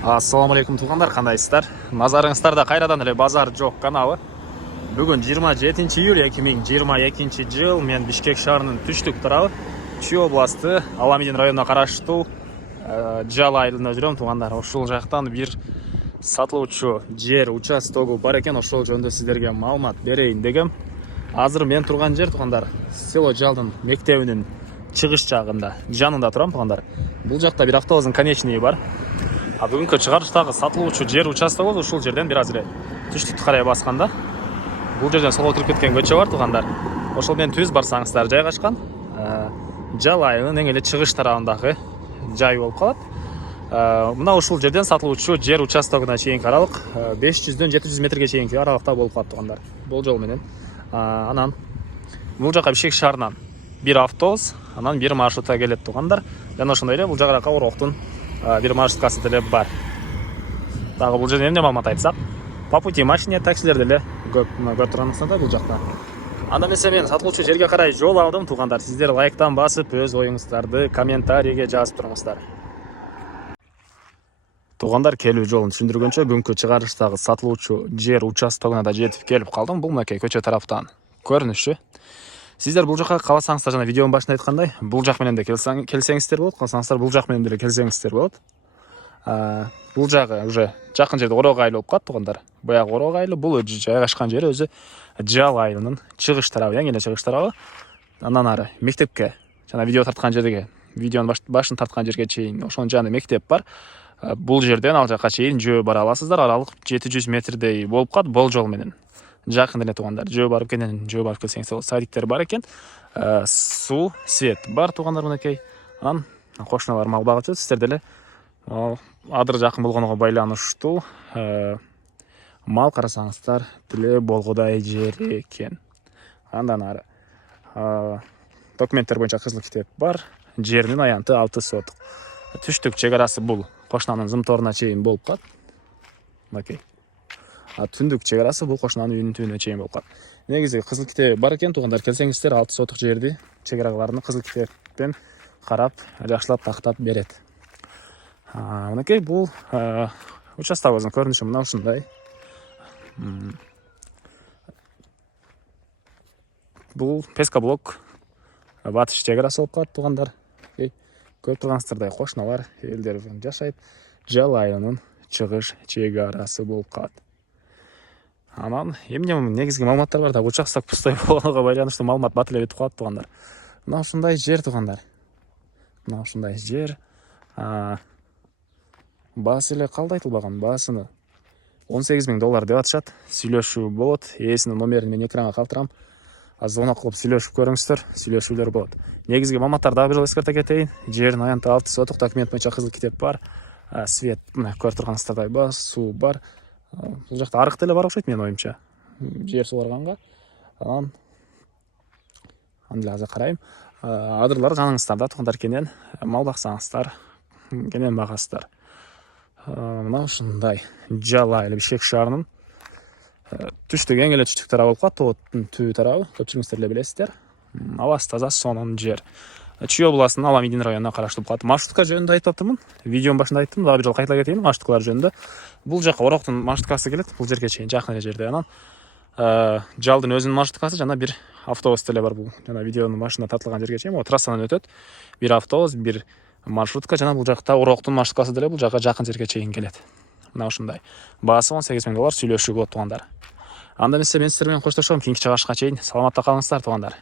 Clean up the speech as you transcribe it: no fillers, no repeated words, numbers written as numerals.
Ассаламу алейкум туғандар, қандайсыздар? Назарыңыздарда қайрадан эле базар жоқ каналы. Бүгін 27 июль 2022 жыл. Мен Бишкек шаарынын түштүк тарабы Чүй областы Аламидин районуна караштуу Жал айылында жүрөм туғандар. Ошол жактан бир сатылуучу жер участогу бар экен, ошол жөнүндө сиздерге маалымат берейин дегем. Азыр мен турган жер туғандар село Жалдын мектебинин чыгыш жагында, жанында турам туғандар. Бул жакта бир автобустун конечныйы бар. Бүгүнкү чыгарыштагы сатылуучу жер участогу ушул жерден бир азыр түштүктү карай басканда. Бул жерден солго кирип кеткен көчө бар туғандар. Ошол менен түз барсаңыздар жайгашкан Жал айылынын эң эле чыгыш тарабындагы жай болуп калат. Мына ушул жерден сатылуучу жер участогуна чейинки аралык 500дөн 700 метрге чейинки аралыкта болуп калат туғандар. Бул жол менен. Анан бул жака Бишкек шаарынан бир автобус, анан бир маршрутта келет туғандар. Жана ошондой эле бул жака Ороктун бир маршруткасы деле бар. Дагы бул жерден эмне маалымат айтсак, по пути машина таксилер деле көп тургандыктан да бул жакта. Анда эмесе мен сатылуучу жерге карай жол алдым туғандар. Сиздер лайктан басып, өз оюңуздарды комментарийге жазып туруңуздар. Туғандар, келүү жолун түшүндүргөнчө бүгүнкү чыгарыштагы сатылуучу жер участогуна да жетип келип калдым. Бул мынакей көчө тараптан көрүнүшү. Сиздер бул жака кааласаңыздар, жана видеонун башында айткандай, бул жак менен да келсеңиздер болот, кааласаңыздар бул жак менен деле келсеңиздер болот. Бул жагы уже жакын жерде Орок айылы болуп калат туғандар. Баягы Орок айылы, бул жайгашкан жери өзү Жал айылынын чыгыш тарабы, эң эле чыгыш тарабы. Андан ары мектепке, жана видео тарткан жерге, видеонун башын тарткан жерге чейин ошонун жанында мектеп бар. Бул жерден ал жака чейин жөө бара аласыздар, аралык 700 метрдей болуп калат бол жол менен. Жакын эле туғандар, жөө барып келсеңиз болот. Садиктер бар экен, суу, свет бар туғандар мынакей. Анан кошуналар мал багычу, сиздер деле адыр жакын болгонуга байланыштуу мал карасаңыздар деле болгудай жер экен. Андан ары документтер боюнча кызыл китеп бар. Жердин аянты 6 соток. Түштүк чек арасы бул кошунанын зымторуна чейин болуп калат. Мынакей. Түндүк чек арасы бул кошунанын үйүнүн түбүнө чейин болуп калат. Негизи кызыл китеп бар экен туғандар, келсеңиздер 6 соток жерди чек араларын кызыл китептен карап, жакшылап тактап берет. Мынакей бул участогубуздун көрүнүшү мына ушундай. Бул Пескоблок батыш чек арасы болуп калат туғандар. Көрүп тургансыздардай кошуналар, элдер жашайт. Жал айылынын чыгыш чек арасы болуп калат. Анан эмне негизги маалыматтар бар да, участок пустой болгонуга байланыштуу маалымат бат эле өтүп калат туғандар. Мына ушундай жер туғандар. Мына ушундай жер. Баасы эле калды айтылбаган, баасыны $18,000 деп атышат. Сүйлөшүү болот. Ээсинин номерин мен экранга калтырам. Звонок кылып сүйлөшүп көрүңүздөр, сүйлөшүүлөр болот. Негизги маалыматтарды дагы бир жолу эскерте кетейин. Жердин аянты 6 соток, документ боюнча кызыл китеп бар. Свет, мына көрүп тургансыздардай бар, суу бар. Бул жакта арык деле бар окшойт менин оюмча. Жер сугарганга. Аны деле азыр карайм. Адырлар жаныңыздарда туғандар кенен мал баксаңыздар, кенен багасыздар. Мына ушундай Жал айылы Бишкек шаарынын түштүк, эң эле түштүк тарабы болуп калат. Оттун түбү тарабы, көпчүлүгүңүздөр эле билесиздер. Абасы таза, сонун жер. Чүй областынын Аламидин районуна караштуу калат. Маршрутка жөнүндө айтып атымын. Видеонун башында айттым, дагы бир жолу кайтала кетейин маршруткалар жөнүндө. Бул жака Ороктун маршруткасы келет, бул жерге чейин жакын эле жерде. Анан Жалдын өзүнүн маршруткасы жана бир автобус деле бар. Бул жана видеонун башында тартылган жерге чейин трассадан өтөт. Бир автобус, бир маршрутка, жана бул жакта Ороктун маршруткасы деле бул жака жакын жерге чейин келет. Мына ушундай. Баасы $18,000 сүйлөшүү болот туғандар. Анда эмесе мен сиздер менен коштошом. Кийинки чыгарышка чейин саламатта калыңыздар туғандар.